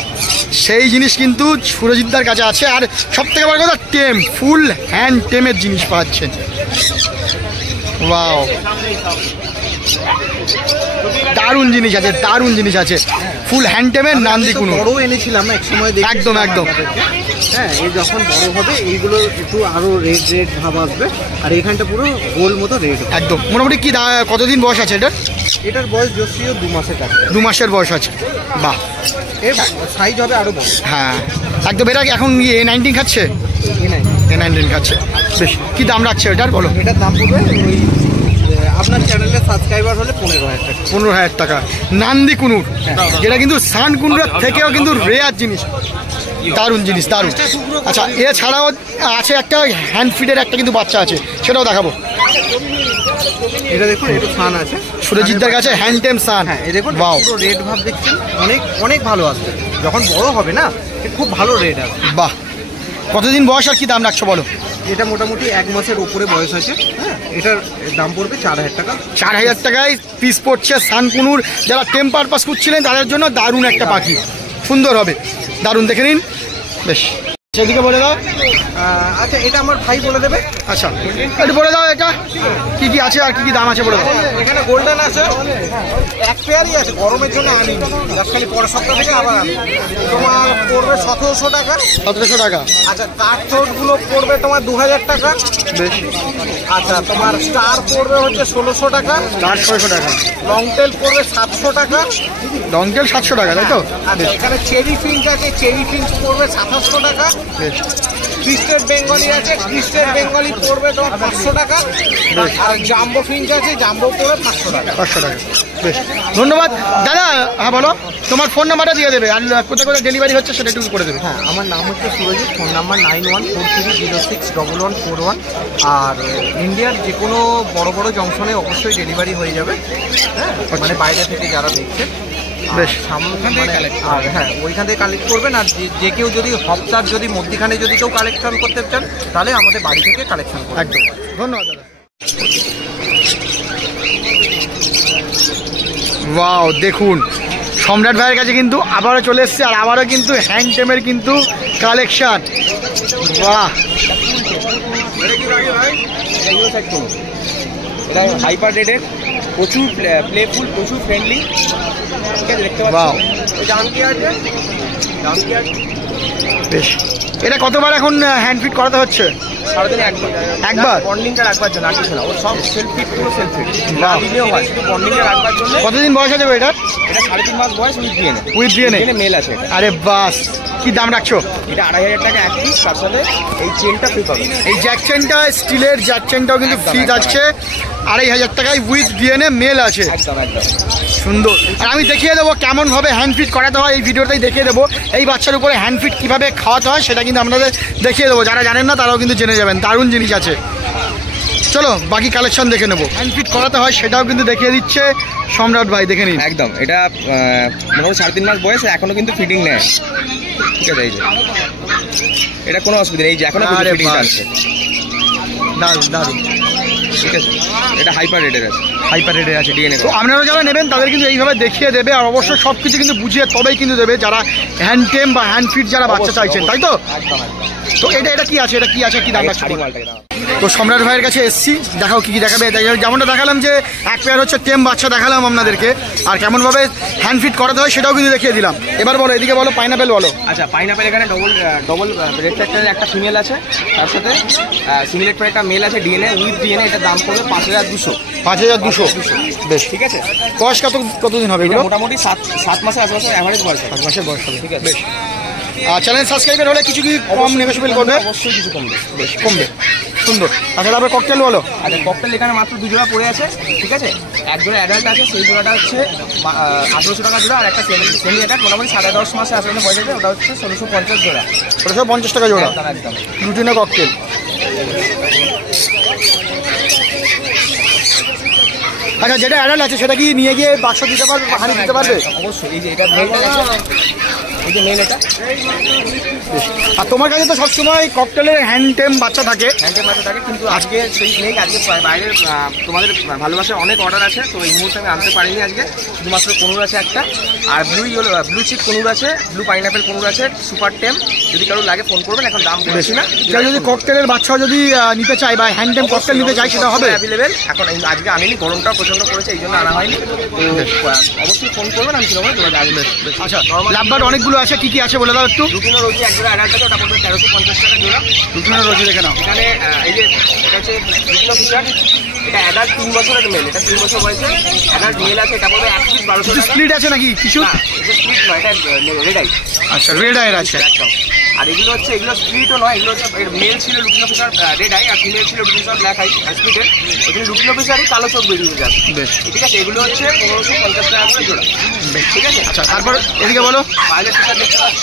সেই জিনিস কিন্তু সুরজিৎদার কাছে আছে। আর সব থেকে বড় কথা, টেম, ফুল হ্যান্ড টেমের জিনিস পাচ্ছেন। ওয়াও, দারুণ জিনিস আছে, দারুণ জিনিস আছে। ফুল হ্যান্ড টেমের নান্দি কুনুর বড় এনেছিলাম এক সময়, একদম একদম। হ্যাঁ, এই যখন বড় হবে এইগুলো একটু আরো রেড ভাব আসবে। আর এখানটা পুরো গোল মতো রেড একদম। মোটামুটি কি কতদিন বয়স আছে এটার? এটার বয়স জস্টিও 2 মাসের কাছে। 2 মাসের বয়স আছে, বাহ। এর সাইজ হবে আরো বড়। হ্যাঁ, একদম। এটা এখন A19 খাচ্ছে? A19 খাচ্ছে, বেশ। কি দাম রাখছে এটার বলো? এটার দাম পড়বে ওই আপনার চ্যানেলের সাবস্ক্রাইবার হলে 15,000 টাকা। 15,000 টাকা। নান্দি কুনুর, যেটা কিন্তু সান কুনুরের থেকেও কিন্তু রেয়ার জিনিস, দারুণ জিনিস, দারুণ। আচ্ছা, এছাড়াও আছে একটা হ্যান্ড ফিডের একটা কিন্তু বাচ্চা আছে, সেটাও দেখাবো। এটা দেখুন, একটু সান আছে সুরজিৎদার কাছে, হ্যান্ড টেম সান। হ্যাঁ, এই দেখুন বাহ, পুরো রেড ভাব দেখছেন, অনেক ভালো আসবে। যখন বড় হবে না, খুব ভালো রেড আসবে। বাহ। কতদিন বয়স আর কি দাম রাখছো বলো? এটা মোটামুটি 1 মাসের উপরে বয়স আছে। হ্যাঁ, এটার দাম পড়বে 4000 টাকা। 4000 টাকায় পিস পড়ছে সান কুনুর। যারা টেম পারপাস করছিলেন তাদের জন্য দারুণ একটা পাখি, সুন্দর হবে, দারুণ। দেখে নিন, বেশ। সেদিকে বলে দাও। আচ্ছা, এটা আমার ভাই বলে দেবে। আচ্ছা, একটু বলে দাও এটা কি কি আছে আর কি কি দাম আছে বলে দাও। এখানে গোল্ডেন আছে, এক পেয়ারই আছে, গরমের জন্য আনি, খালি পরের সপ্তাহ থেকে আবার আনি। তোমার পড়বে 1700 টাকা। 1700 টাকা। আচ্ছা, কাঠচোটগুলো পড়বে তোমার 2000 টাকা। বেশ। আচ্ছা, তোমার স্টার পড়বে হচ্ছে 1600 টাকা। 600 টাকা। লং টেল পড়বে 700 টাকা। ডঙ্কেল 700 টাকা, তাই তো? আচ্ছা, এখানে চেরি ফিঞ্চ আছে, চেরি ফিঞ্চ পড়বে 2700 টাকা। বেশ। ক্রিস্টেড বেঙ্গলি আছে, ক্রিস্টেড বেঙ্গলি পড়বে তোমার 500 টাকা। আর জাম্বো ফিঞ্চ আছে, জাম্বো পড়বে 500 টাকা। 500 টাকা, বেশ। ধন্যবাদ দাদা। হ্যাঁ বলো, তোমার ফোন নাম্বারটা দিয়ে দেবে, আর কোথায় কোথায় ডেলিভারি হচ্ছে সেটা একটু করে দেবে। হ্যাঁ, আমার নাম হচ্ছে সুরজিৎ, ফোন নাম্বার 9143061141। আর ইন্ডিয়ার যে কোনো বড় জংশনে অবশ্যই ডেলিভারি হয়ে যাবে। হ্যাঁ, মানে বাইরে থেকে যারা দেখছে। বেশ। আর হ্যাঁ ওইখান থেকে কালেক্ট করবেন। আর যে কেউ যদি হপ্তার যদি মধ্যখানে যদি কেউ কালেকশন করতে চান তাহলে আমাদের বাড়ি থেকে কালেকশন করবেন। একদম, ধন্যবাদ দাদা। ওয়াও, দেখুন সম্রাট ভাইয়ের কাছে কিন্তু আবারও চলে এসছে, আর আবারও কিন্তু হ্যান্ডটেমের কিন্তু কালেকশন। বাহ, এটা হাইপার রেডের, প্রচুর প্লেফুল, প্রচুর ফ্রেন্ডলি, ঠিক আছে দেখতে Wow. বেশ। এটা কতবার এখন হ্যান্ড ফিট করাতে হচ্ছে? সারাদিনে একবার? বন্ডিংটা রাখবার জন্য, আর কিছু না। ও সব সেলফ ফিট, পুরো সেলফ ফিট, না দিলেও হয়, শুধু বন্ডিংটা রাখবার জন্য। কতদিন বয়স আছে এটা? এটা 3.5 মাস বয়স, with DNA. With DNA male আছে। আরে বাস, কি দাম রাখছো? এটা 2,500 টাকা এক পিস, তার সাথে এই চেনটা ফ্রি পাবে। এই জ্যাক চেনটা, স্টিলের জ্যাক চেনটাও কিন্তু ফ্রি যাচ্ছে। 2,500 টাকায় উইথ ডিএনএ মেল আছে। একদম একদম সুন্দর। আর আমি দেখিয়ে দেবো কেমন ভাবে হ্যান্ড ফিট করাতে হয়, এই ভিডিওটাই দেখিয়ে দেবো। এই বাচ্চার উপরে হ্যান্ড ফিট কীভাবে খাওয়াতে হয় সেটা কিন্তু আপনাদের দেখিয়ে দেবো। যারা জানেন না তারাও কিন্তু জেনে যাবেন, দারুণ জিনিস আছে। চলো বাকি কালেকশন দেখে নেবো। হ্যান্ড ফিট করাতে হয় সেটাও কিন্তু দেখিয়ে দিচ্ছে সম্রাট ভাই, দেখে নিন। একদম। এটা মোটামুটি 3.5 মাস বয়স, এখনো কিন্তু ফিটিং নেয়, ঠিক আছে। এই যে এটা কোনো অসুবিধা নেই, এই যে এখনো ফিটিং আছে। দারুণ দারুণ, ঠিক আছে। এটা হাইপার রেডের আছে, হাইপার রেটের আছে ডিএনএ। তো আপনারা যারা নেবেন তাদের কিন্তু এইভাবে দেখিয়ে দেবে, আর অবশ্যই সব কিছু কিন্তু বুঝিয়ে তবেই কিন্তু দেবে যারা হ্যান্ড টেম বা হ্যান্ড ফিট যারা বাচ্চা চাইছেন, তাই তো? একদম একদম। তো এটা কি আছে, এটা কি আছে, কি দাম রাখছে? শাড়ি মালটাকে দাও। তো সম্রাট ভাইয়ের কাছে এসছি, দেখাও কি কি দেখাবে। যেমনটা দেখালাম যে এক পেয়ার হচ্ছে টেম বাচ্চা দেখালাম আপনাদেরকে, আর কেমনভাবে হ্যান্ড ফিট করাতে হয় সেটাও কিন্তু দেখিয়ে দিলাম। এবার বলো, এদিকে বলো পাইনাপেল বলো। আচ্ছা, পাইনাপেল এখানে ডবল রেড ফ্যাক্টরের একটা ফিমেল আছে, তার সাথে সিমিলেট করে একটা মেল আছে ডিএনএ, উইথ ডিএনএ। এটার দাম পড়বে 5,200। 5,200। বেশ, ঠিক আছে। বয়স কতদিন হবে এগুলো? মোটামুটি 7 মাসের আশেপাশে অ্যাভারেজ বয়স। 5 মাসের বয়স হবে, ঠিক আছে। বেশ। চ্যানেল সাবস্ক্রাইবার হলে কিছু কি কম নেগোশিয়েবল করবে? অবশ্যই কিছু কমবে, বেশ, কমবে। সুন্দর। আচ্ছা, তারপরে ককটেল বলো। আচ্ছা, ককটেল এখানে মাত্র 2 জোড়া পড়ে আছে, ঠিক আছে। এক জোড়া অ্যাডাল্ট আছে, সেই জোড়াটা হচ্ছে 1,800 টাকা জোড়া। আর একটা সেমি অ্যাডাল্ট, মোটামুটি 10.5 মাসে আসলে বয়স আছে, ওটা হচ্ছে 1,650 জোড়া। 1,650 টাকা জোড়া, একদম একদম। রুটিনে ককটেল। আচ্ছা, যেটা অ্যাডাল্ট আছে সেটা কি নিয়ে গিয়ে বাক্স দিতে পারবে, হানি দিতে পারবে? অবশ্যই। এই যে এটা মেল আছে, এই যে মেল এটা। আর তোমার কাছে তো সবসময় ককটেলের হ্যান্ড টেম বাচ্চা থাকে। হ্যান্ডের মাঝে থাকে, কিন্তু আজকে সেই নেই। আজকে বাইরে তোমাদের ভালোবাসার অনেক অর্ডার আছে, তো এই মুহূর্তে আমি আনতে পারিনি আজকে। শুধুমাত্র কনুর আছে একটা, আর ব্লু চিপ কনুর আছে, ব্লু পাইনাপেল কনুর আছে, সুপার টেম। যদি কারো লাগে ফোন করবেন, এখন দাম বেশি না। কেউ যদি ককটেলের বাচ্চা যদি নিতে চায় বা হ্যান্ড টেম ককটেল নিতে চায় সেটা হবে অ্যাভেলেবেল। এখন আজকে আনিনি, গরমটা প্রচন্ড করেছে, এই জন্য আনা হয়নি। তো অবশ্যই ফোন করবেন, আমি সেরকম তোমাদের আসবে। আচ্ছা, লাভবার অনেকগুলো আছে, কি কি আছে বলে দাও একটু। রুটিনো রোজি এক জোড়া অ্যাডাল্ট আছে, ওটা পড়বে 1,350 টাকা জোড়া। রুটিনো রোজি দেখে নাও। এখানে এই যে এটা হচ্ছে রুটিনো ফিচার, এটা অ্যাডাল্ট 3 বছরের মেল, এটা 3 বছর বয়সে অ্যাডাল্ট মেল আছে, এটা পড়বে 1 পিস 1,200 টাকা। স্প্লিট আছে নাকি কিছু? না, এটা স্প্লিট নয়, এটা রেড আই। আচ্ছা, রেড আইয়ের আছে একদম। আর এগুলো হচ্ছে, এগুলো স্প্লিটও নয়, এগুলো হচ্ছে মেল ছিল লুটিনো ফিচার রেড আই, আর ফিমেল ছিল লুটিনো ফিচার ব্ল্যাক আই স্প্লিটের। এখানে লুটিনো ফিচারই কালো চোখ বেরিয়ে যাচ্ছে। বেশ, ঠিক আছে। এগুলো হচ্ছে 1,550 টাকা করে জোড়া, ঠিক আছে। আচ্ছা, তারপর এদিকে বলো। পাইলেট ফিচার দেখতে পাচ্ছ,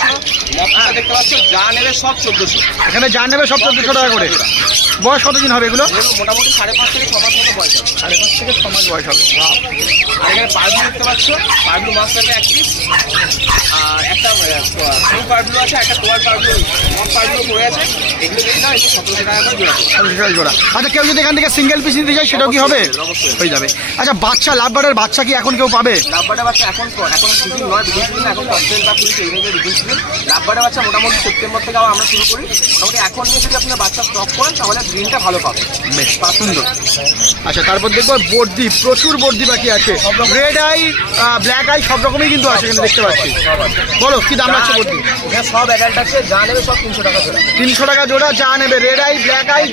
লক ফিচার দেখতে পাচ্ছ, যা নেবে সব 1,400। এখানে যা নেবে সব 1,400 টাকা করে। বয়স কতদিন হবে এগুলো? এগুলো মোটামুটি 5.5 থেকে 6 মাস মতো বয়স হবে। 5.5 থেকে 6 মাস বয়স হবে। আর এখানে পারগুলো দেখতে পাচ্ছ, পারগুলো মাছ থাকবে 1 পিস। আর একটা ফুল পারগুলো আছে, একটা তোয়াল পারগুলো, মন পারগুলো পড়ে আছে। এগুলো দেখতে না, এগুলো 1700 টাকা করে জোড়া। 1700 টাকা জোড়া। আচ্ছা, কেউ যদি এখান থেকে সিঙ্গেল পিস নিতে চায় সেটাও কি হবে? অবশ্যই হয়ে যাবে। আচ্ছা, বাচ্চা লাভবারের বাচ্চা কি এখন কেউ পাবে? লাভবারের বাচ্চা এখন সিজন নয়, বিডিং সিজন। এখন ককটেল বা পুলিশ এই ধরনের বিডিং সিজন। লাভবারের বাচ্চা মোটামুটি সেপ্টেম্বর থেকে আমরা শুরু করি। মোটামুটি এখন নিয়ে যদি আপনার বাচ্চা স্টক করেন তাহলে গ্রিনটা ভালো পাবে। বেশ সুন্দর। আচ্ছা, তারপর দেখবো বর্দি, প্রচুর বর্দি বাকি আছে। রেড আই, ব্ল্যাক আই সব রকমই কিন্তু আছে এখানে দেখতে পাচ্ছি। বলো কি দাম রাখছে বর্দি? এখানে সব অ্যাডাল্ট আছে, যা নেবে সব 300 টাকা জোড়া। 300 টাকা জোড়া, যা নেবে। Red eye, black eye,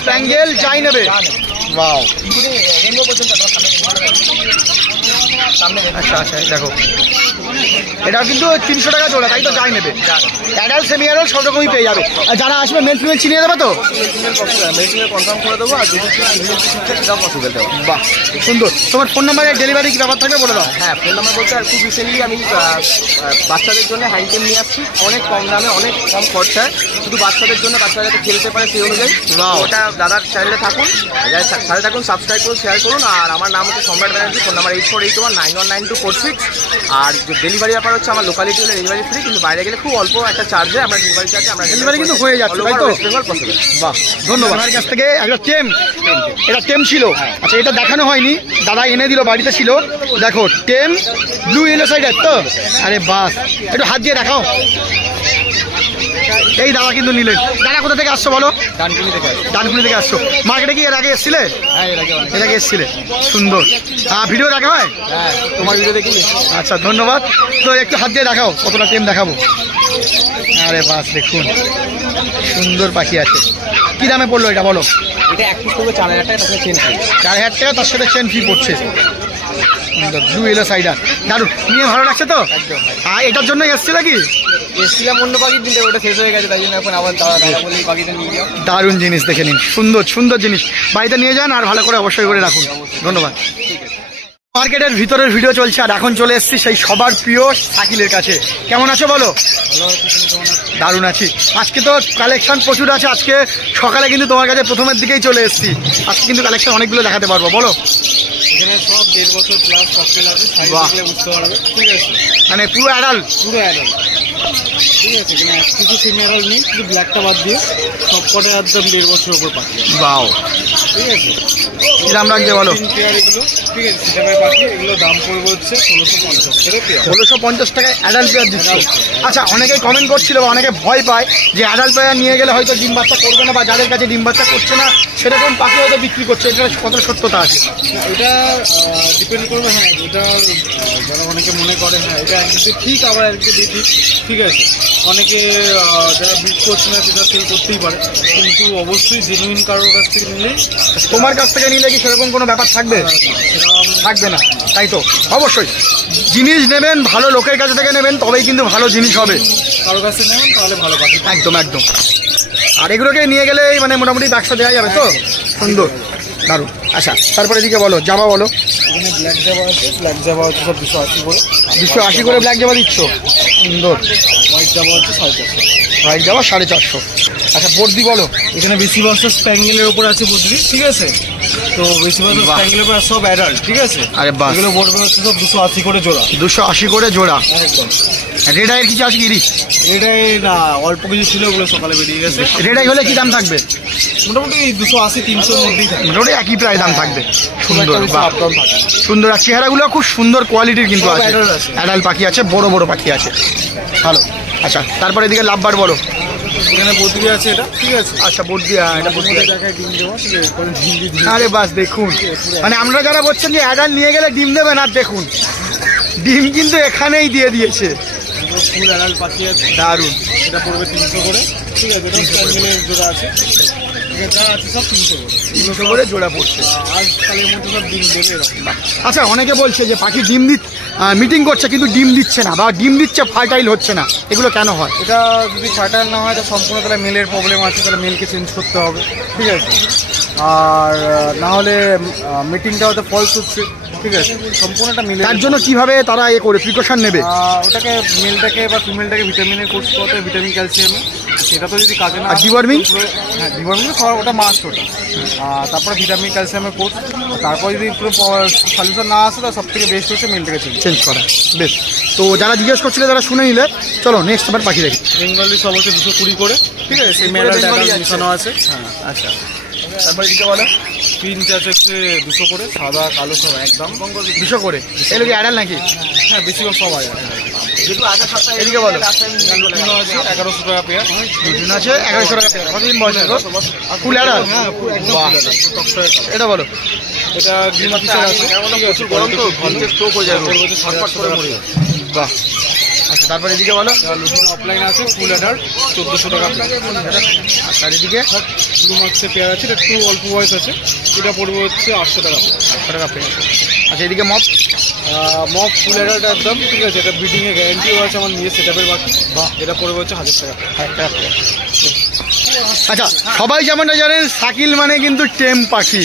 spangle, যাই নেবে। ওয়াও, রেনবো পর্যন্ত আচ্ছা আচ্ছা, দেখো এটাও কিন্তু 300 টাকা জোড়া, তাই তো? যাই নেবে অ্যাডাল্ট সেমি অ্যাডাল্ট সব রকমই পেয়ে যাবে। আর যারা আসবে মেল ফিমেল চিনিয়ে দেবে তো? কনফার্ম করে দেবো, আর যদি সেটাও পসিবল দেবো। বাহ সুন্দর। তোমার ফোন নাম্বারে ডেলিভারি কি ব্যাপার থাকবে বলে দাও। হ্যাঁ, ফোন নাম্বার বলতে আর খুব রিসেন্টলি আমি বাচ্চাদের জন্য হ্যান্ডটেম নিয়ে আসছি, অনেক কম দামে, অনেক কম খরচায়, শুধু বাচ্চাদের জন্য, বাচ্চারা যাতে খেলতে পারে সেই অনুযায়ী। ওটা দাদার চ্যানেলে থাকুন, সাথে থাকুন, সাবস্ক্রাইব করুন, শেয়ার করুন। আর আমার নাম হচ্ছে সম্রাট ব্যানার্জি, ফোন নাম্বার 8481919246। আর ডেলিভারি ব্যাপার হচ্ছে আমার লোকালিটি হলে ডেলিভারি ফ্রি, কিন্তু বাইরে গেলে খুব অল্প একটা চার্জে আমরা ডেলিভারি চার্জে আমরা ডেলিভারি কিন্তু হয়ে যাচ্ছে, তাই তো? পসিবল। বাহ ধন্যবাদ। আমার কাছ থেকে একটা টেম, এটা টেম ছিল। আচ্ছা এটা দেখানো হয়নি, দাদা এনে দিল, বাড়িতে ছিল। দেখো টেম ব্লু ইয়েলো সাইডের তো? আরে বাস, একটু হাত দিয়ে দেখাও। এই দাদা কিন্তু নিলেন। দাদা কোথা থেকে আসছো বলো? ডানকুনি থেকে আসছো। মার্কেটে কি এর আগে এসছিলে? এর আগে এসছিলে, সুন্দর। ভিডিও দেখা হয়? তোমার ভিডিও দেখিনি। আচ্ছা ধন্যবাদ। তো একটু হাত দিয়ে দেখাও, কতটা টেম দেখাবো। আরে বাস দেখুন, সুন্দর পাখি আছে। কি দামে পড়লো এটা বলো? এটা এক পিস করবে 4000 টাকা, তার সাথে চেন ফ্রি। 4000 টাকা, তার সাথে চেন ফি পড়ছে। সুন্দর ব্লু ইয়েলো সাইডার, দারুন। নিয়ে ভালো লাগছে তো? আর এটার জন্য এসছিল কি? এসছিলাম অন্য পাখির দিনটা, ওটা শেষ হয়ে গেছে, তাই জন্য এখন আবার দাদা বলি পাখিটা নিয়ে যাও। দারুণ জিনিস দেখে নিন, সুন্দর সুন্দর জিনিস। বাড়িতে নিয়ে যান আর ভালো করে অবশ্যই করে রাখুন। ধন্যবাদ। মার্কেটের ভিতরের ভিডিও চলছে, আর এখন চলে এসেছি সেই সবার প্রিয় শাকিলের কাছে। কেমন আছো বলো? দারুণ আছি। আজকে তো কালেকশন প্রচুর আছে। আজকে সকালে কিন্তু তোমার কাছে প্রথমের দিকেই চলে এসেছি। আজকে কিন্তু কালেকশন অনেকগুলো দেখাতে পারবো, বলো। এখানে সব 1.5 বছর প্লাস ককটেল আছে, সাইজ দেখলে বুঝতে পারবে। ঠিক আছে, মানে পুরো অ্যাডাল্ট? পুরো অ্যাডাল্ট। ঠিক আছে, এখানে কিছু সেমি অ্যাডাল্ট নেই, শুধু ব্ল্যাকটা বাদ দিয়ে সব কটা একদম 1.5 বছর উপর পাখি। বাও, ঠিক আছে, কি দাম রাখছে বলো? 3 পেয়ার এগুলো। ঠিক আছে, সেটার পাখি এগুলো দাম পড়বে হচ্ছে 1650 টাকা পেয়ার। 1650 টাকায় অ্যাডাল্ট পেয়ার দিচ্ছে। আচ্ছা, অনেকে কমেন্ট করছিল বা অনেকে ভয় পায় যে অ্যাডাল্ট পেয়ার নিয়ে গেলে হয়তো ডিম বাচ্চা করবে না, বা যাদের কাছে ডিম বাচ্চা করছে না সেরকম পাখি হয়তো বিক্রি করছে। এটা কত সত্যতা আছে? এটা ডিপেন্ড করবে। হ্যাঁ, এটা যারা অনেকে মনে করে হ্যাঁ এটা একদিকে ঠিক, আবার একদিকে ঠিক। ঠিক আছে, অনেকে যারা বিট করছে না সেটা সেল করতেই পারে, কিন্তু অবশ্যই জেনুইন কারোর কাছ থেকে নিলেই। তোমার কাছ থেকে নিলে কি সেরকম কোনো ব্যাপার থাকবে? থাকবে না, তাই তো? অবশ্যই জিনিস নেবেন ভালো লোকের কাছ থেকে নেবেন, তবেই কিন্তু ভালো জিনিস হবে। কারোর কাছে নেবেন তাহলে ভালো পাখি। একদম একদম। আর এগুলোকে নিয়ে গেলে মানে মোটামুটি ব্যবসা দেওয়া যাবে তো? সুন্দর, দারুণ। আচ্ছা, তারপরে এদিকে বলো, জামা বলো। এখানে ব্ল্যাক জাবা আছে, ব্ল্যাক জাবা হচ্ছে সব 280 করে। 280 করে ব্ল্যাক জামা দিচ্ছ, সুন্দর। হোয়াইট জাবা হচ্ছে 450। হোয়াইট জামা 450। আচ্ছা, বর্দি বলো। এখানে বেশি বছর স্প্যাঙ্গেলের উপর আছে বুঝলি। ঠিক আছে, তো বেশি বছর স্প্যাঙ্গেলের উপর সব অ্যাডাল্ট। ঠিক আছে, আরে বাহ, এগুলো পড়বে হচ্ছে সব 280 করে জোড়া। 280 করে জোড়া। একদম। রেড আইয়ের কিছু আছে কি? এটাই না, অল্প কিছু ছিল, ওগুলো সকালে বেরিয়ে গেছে। রেড আই হলে কি দাম থাকবে? মোটামুটি 280-300 মধ্যেই থাকে। মোটামুটি একই প্রায় দাম থাকবে। সুন্দর, খুব একটা বেশি বাহ, up down থাকে না। সুন্দর। আর চেহারাগুলো খুব সুন্দর কোয়ালিটির কিন্তু সব আছে। adult আছে। অ্যাডাল্ট পাখি আছে, বড় বড় পাখি আছে, ভালো। আচ্ছা, তারপরে এদিকে লাভবার বলো। এখানে বদ্রি আছে এটা। ঠিক আছে, আচ্ছা, বর্দি, এটা বর্দি আছে। দেখায় ডিম দেওয়া। ঠিক আছে, পরে ডিম দিয়ে দিই। আরে বাস দেখুন, মানে আমরা যারা বলছেন যে অ্যাডাল্ট নিয়ে গেলে ডিম দেবে না, দেখুন ডিম কিন্তু এখানেই দিয়ে দিয়েছে। ফুল অ্যাডাল্ট পাখি আছে, দারুণ। এটা পড়বে 300 করে। ঠিক আছে, এটা স্প্যাঙ্গেলের জোড়া আছে। এখানে যা আছে সব 300 করে। 300 করে জোড়া পড়ছে। আজকালের মধ্যে সব ডিম দেবে এরকম। আচ্ছা, অনেকে বলছে যে পাখি ডিম মিটিং করছে কিন্তু ডিম দিচ্ছে না, বা ডিম দিচ্ছে ফার্টাইল হচ্ছে না, এগুলো কেন হয়? এটা যদি ফার্টাইল না হয় তো সম্পূর্ণ তাহলে মেলের প্রবলেম আছে, তাহলে মেলকে চেঞ্জ করতে হবে। ঠিক আছে, আর না হলে মিটিংটা হয়তো ফলস হচ্ছে। ঠিক আছে, সম্পূর্ণ একটা মিলে। তার জন্য কিভাবে তারা করে প্রিকশন নেবে? ওটাকে মেলটাকে বা ফিমেলটাকে ভিটামিনের কোর্স করতে হবে, ভিটামিন ক্যালসিয়ামে। সেটা তো যদি কাজে না আর ডিওয়ার্মিং? হ্যাঁ, ডিওয়ার্মিং খাওয়া, ওটা মাস্ট ওটা। তারপরে ভিটামিন ক্যালসিয়ামের কোর্স। তারপর যদি পুরো সলিউশন না আসে তো সব থেকে বেস্ট হচ্ছে মেলটাকে চেঞ্জ করা। বেশ, তো যারা জিজ্ঞেস করছিল তারা শুনে নিলে। চলো নেক্সট আবার পাখি দেখি। বেঙ্গলি সব হচ্ছে 220 করে। ঠিক আছে, সেই মেলার মিশানো আছে। হ্যাঁ, আচ্ছা, তারপরে দিকে বলো। প্রিন্ট আছে হচ্ছে 200 করে, সাদা কালো সব একদম 200 করে। এগুলো কি অ্যাডাল্ট নাকি? হ্যাঁ, বেশিরভাগ সব আছে। এদিকে বলো। লুটিনো আছে 1100 টাকা পেয়ার। দুজন আছে 1100 টাকা পেয়ার। কতদিন বয়স আছে? Full adult? হ্যাঁ, একদম বাহ। ফুল আছে, টকটকে কালার। এটা বলো। এটা গ্রিন ফিচার আছে। প্রচুর গরম তো, স্ট্রোক হয়ে যায়। 850 করে মরে যায়। বাহ। আচ্ছা, তারপরে এদিকে বলো। লুটিনো অফলাইন আছে, ফুল অ্যাডাল্ট 1400 টাকা পেয়ার। আর এদিকে ব্লু মার্কসের পেয়ার আছে, এটা একটু অল্প বয়স আছে। এটা পড়বে হচ্ছে 800 টাকা পেয়ার। 800 টাকা পেয়ার। আচ্ছা, এদিকে মপ। মক ফুল অ্যাডাল্ট একদম, ঠিক আছে। এটা ব্রিডিংয়ে গ্যারান্টিও আছে আমার নিজের সেটআপের পাখি। এটা পড়বে হচ্ছে 1000 টাকা। আচ্ছা, সবাই যেমনটা জানেন শাকিল মানে কিন্তু টেম পাখি,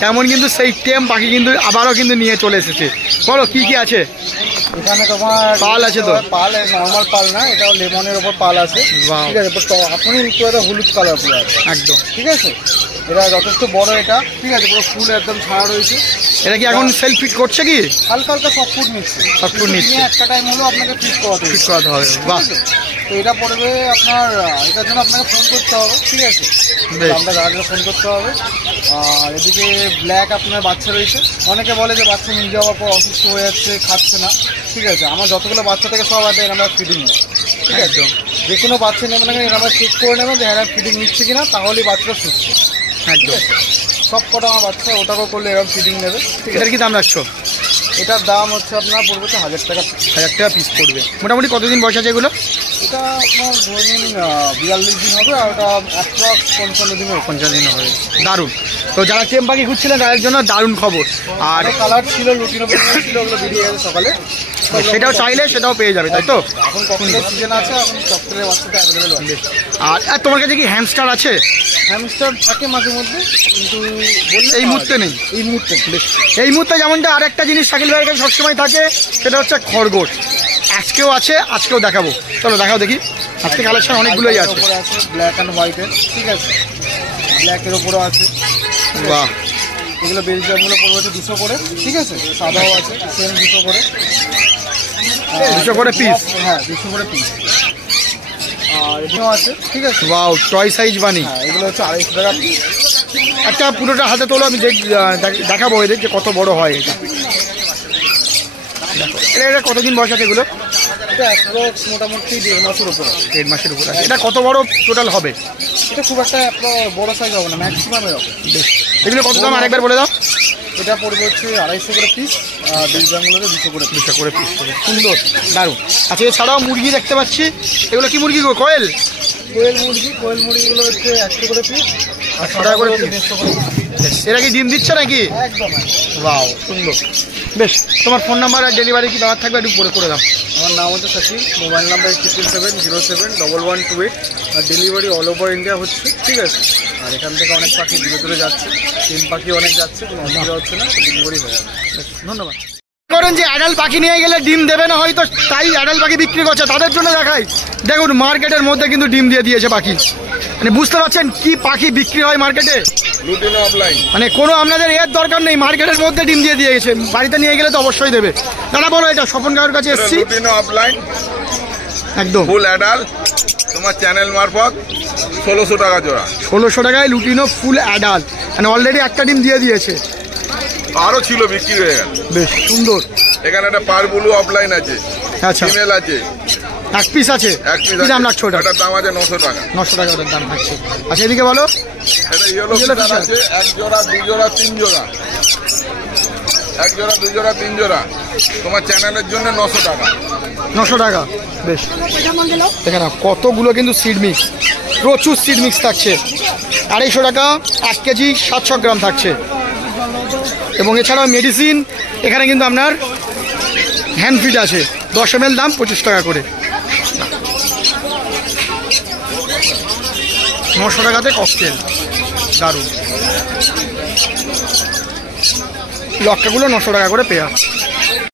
তেমন কিন্তু সেই টেম পাখি কিন্তু আবারও কিন্তু নিয়ে চলে এসেছে। বলো কি কি আছে এখানে? তোমার পাল আছে তো? পাল নর্মাল পাল না, এটাও লেমনের ওপর পাল আছে, ঠিক আছে। আপনি পুরো হলুদ কালার পুরো একদম, ঠিক আছে। এটা যথেষ্ট বড়, এটা ঠিক আছে, পুরো ফুল একদম ছাড়া রয়েছে। এটা কি এখন সেলফ ফিট করছে কি? হালকা হালকা সব ফুড নিচ্ছে, সব ফুড নিচ্ছে। একটা টাইম হলো আপনাকে ফিট করাতে হবে। বাহ, তো এটা পড়বে আপনার, এটার জন্য আপনাকে ফোন করতে হবে, ঠিক আছে। আমরা গাড়িতে ফোন করতে হবে। আর এদিকে ব্ল্যাক আপনার বাচ্চা রয়েছে। অনেকে বলে যে বাচ্চা নিয়ে যাওয়ার পর অসুস্থ হয়ে যাচ্ছে, খাচ্ছে না, ঠিক আছে। আমার যতগুলো বাচ্চা থেকে সব আছে আমরা ফিডিং নেই, ঠিক আছে। যে কোনো বাচ্চা নেবেন না কেন আমরা চেক করে নেবেন যে হ্যাঁ ফিডিং নিচ্ছে কিনা, তাহলেই বাচ্চাটা সুস্থ। একদম, সব কটা আমার বাচ্চা ওটাকেও করলে এরকম ফিডিং নেবে। এটার কি দাম রাখছো? এটার দাম হচ্ছে আপনার পড়বে তো 1000 টাকা। 1000 টাকা পিস পড়বে। মোটামুটি কতদিন বয়স আছে এগুলো? এটা আপনার ধরুন 42 দিন হবে, আর ওটা অ্যাপ্রক্স 55 দিন হবে। 50 দিন হবে। দারুণ। তো যারা টেম পাখি খুঁজছিলেন তাদের জন্য দারুণ খবর। আর কালার ছিল, লুটিনো ছিল, ওগুলো বেরিয়ে গেছে সকালে। সেটাও চাইলে সেটাও পেয়ে যাবে, তাই তো? এখন ককটেলের সিজন আছে, এখন ককটেলের বাচ্চাটা অ্যাভেলেবেল আছে। আর তোমার কাছে কি হ্যামস্টার আছে? হ্যামস্টার থাকে মাঝে মধ্যে, কিন্তু এই মুহূর্তে নেই। এই মুহূর্তে এই মুহূর্তে যেমনটা আর একটা জিনিস শাকিল ভাইয়ের কাছে সবসময় থাকে, সেটা হচ্ছে খরগোশ। আজকেও আছে, আজকেও দেখাবো। চলো দেখাও দেখি। আজকে কালেকশন অনেকগুলোই আছে। ব্ল্যাক অ্যান্ড হোয়াইটের, ঠিক আছে। ব্ল্যাকের ওপরও আছে। বাহ, এগুলো বেলজিয়ামগুলো পড়বে হচ্ছে 200 করে, ঠিক আছে। সাদাও আছে, সেম 200 করে। 200 করে পিস? হ্যাঁ, 200 করে পিস। আর এগুলো আছে, ঠিক আছে। ওয়াও, টয় সাইজ বানি। হ্যাঁ, এগুলো হচ্ছে 250 টাকা পিস। একটা পুরোটা হাতে তোলো, আমি দেখাবো এদের যে কত বড় হয় এটা। দেখো এটা কতদিন বয়স আছে এগুলো? এটা অ্যাপ্রক্স মোটামুটি 1.5 মাসের উপর আছে। 1.5 মাসের উপর আছে। এটা কত বড় টোটাল হবে? এটা খুব একটা বড় সাইজ হবে না, ম্যাক্সিমাম এরকম। বেশ, এগুলো কত দাম আরেকবার বলে দাও। এটা পড়বে হচ্ছে 250 করে পিস, আর বেলজিয়ামগুলোতে 200 করে পিস। 200 করে পিস হবে। সুন্দর, দারুণ। আচ্ছা, এছাড়াও মুরগি দেখতে পাচ্ছি। এগুলো কি মুরগি গো? কোয়েল? কোয়েল মুরগিগুলো হচ্ছে 100 করে পিস, আর 100 টাকা করে পিস। 150 করে পিস। এরা কি ডিম দিচ্ছে নাকি? একদম। ওয়াও, সুন্দর। বেশ, তোমার ফোন নাম্বার আর ডেলিভারি কি ব্যাপার থাকবে একটু করে দাও। আমার নাম হচ্ছে শাকিল, মোবাইল নাম্বার 7707071128, আর ডেলিভারি অল ওভার ইন্ডিয়া হচ্ছে, ঠিক আছে। আর এখান থেকে অনেক পাখি দূরে দূরে যাচ্ছে, টিম পাখি অনেক যাচ্ছে, কোনো অসুবিধা হচ্ছে না, ডেলিভারি হয়ে যাবে। ধন্যবাদ। করেন যে অ্যাডাল্ট পাখি নিয়ে গেলে ডিম দেবে না, হয়তো তাই অ্যাডাল্ট পাখি বিক্রি করছে, তাদের জন্য দেখাই। দেখুন মার্কেটের মধ্যে কিন্তু ডিম দিয়ে দিয়েছে পাখি। মানে বুঝতে পারছেন কি পাখি বিক্রি হয় মার্কেটে। লুটিনো অফলাইন, মানে কোনো আপনাদের এর দরকার নেই, মার্কেটের মধ্যে ডিম দিয়ে দিয়েছে। বাড়িতে নিয়ে গেলে তো অবশ্যই দেবে। দাদা বলো, এটা স্বপন কাকুর কাছে এসেছি। লুটিনো অফলাইন একদম ফুল অ্যাডাল্ট, তোমার চ্যানেল মারফত 1600 টাকা জোড়া। 1600 টাকায় লুটিনো ফুল অ্যাডাল্ট, মানে অলরেডি একটা ডিম দিয়ে দিয়েছে। আরো ছিল, বিক্রি হয়ে গেল। বেশ সুন্দর। এখানে একটা পারবুলু অফলাইন আছে, আচ্ছা, ফিমেল আছে, এক পিস আছে। এক পিস কি দাম লাগছে ওটা? ওটার দাম আছে 900 টাকা। 900 টাকা ওটার দাম থাকছে। আচ্ছা, এদিকে বলো। এটা ইয়েলো ফিশার আছে, 1 জোড়া 2 জোড়া 3 জোড়া, 1 জোড়া 2 জোড়া 3 জোড়া, তোমার চ্যানেলের জন্য 900 টাকা। 900 টাকা। বেশ, দেখে না কতগুলো কিন্তু সিড মিক্স, প্রচুর সিড মিক্স থাকছে। 250 টাকা 1 কেজি 700 গ্রাম থাকছে। এবং এছাড়াও মেডিসিন এখানে কিন্তু আপনার হ্যান্ড ফিড আছে, 10 ml দাম 25 টাকা করে। 900 টাকাতে ককটেল, দারুণ। লক্কাগুলো 900 টাকা করে পেয়া।